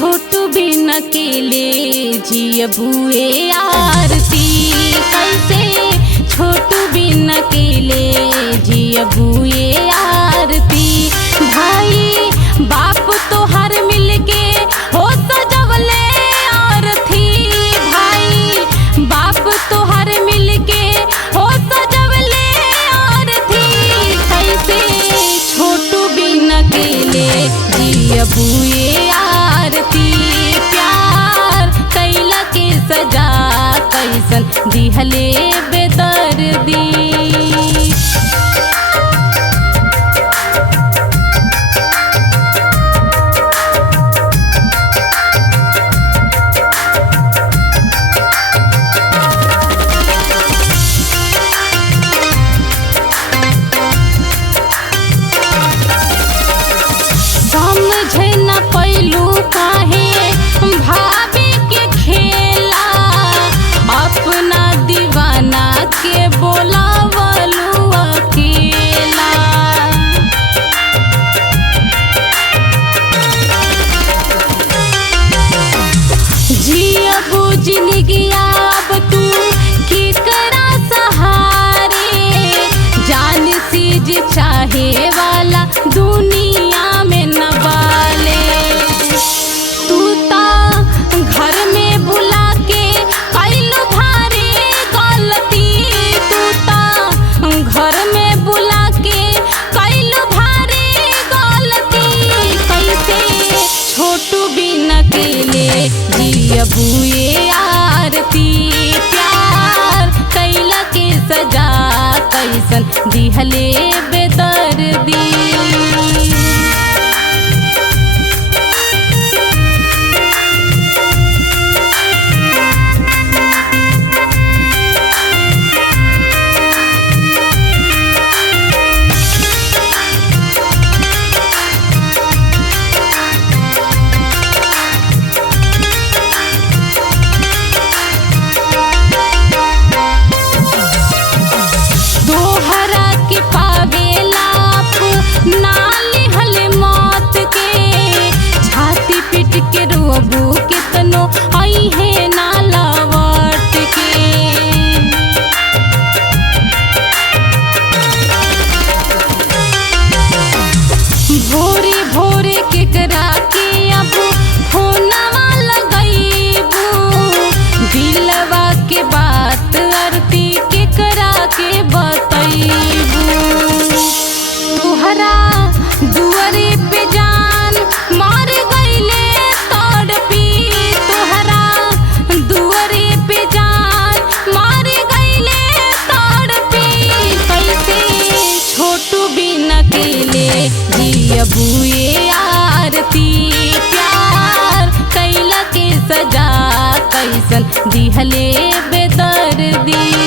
छोटू बिन अकेले जियबुए आरती, कैसे छोटू बिन अकेले जियबुए आरती। भाई बाप तोहर मिलके हो सजवले आरती, भाई बाप तोहर मिलके हो सजवले आरती। कैसे छोटू बिन अकेले जियबुए आरती, प्यार कैला के सजा कैसन दिहले बेदर्दी। समझे न पैलू काहे भाभी के खेला, अपना दीवाना के बोलावलू अकेला। जियबू जिंदगिया अब तू केकरा सहारे, जान सीज चाहे वाला दुनिया में न बाले। तू ता घर में बुला के कैलू भारी गलती, तू ता घर में बुला के कैलू भारी गलती। कैसे छोटू बिन अकेले जियबुए आरती, प्यार कैला के सजा कैसन दिहले बेदर्दी। दोहरा के पावेला ना लिहल मौत के, छाती पीट के रोबू कितनो आई है ना लौट के। भोरे भोरे केकरा के अब फोनवा लगैबू, दिलवा के बात आरती केकरा के बतैबू। तुहरा दुआरे पे जान मार गईले तड़पी, तुहरा दुआरे पे जान मार गईले तड़पी। कैसे छोटू बिन अकेले जियबुए आरती, प्यार कैला के सजा कैसन दिहले बेदर्दी।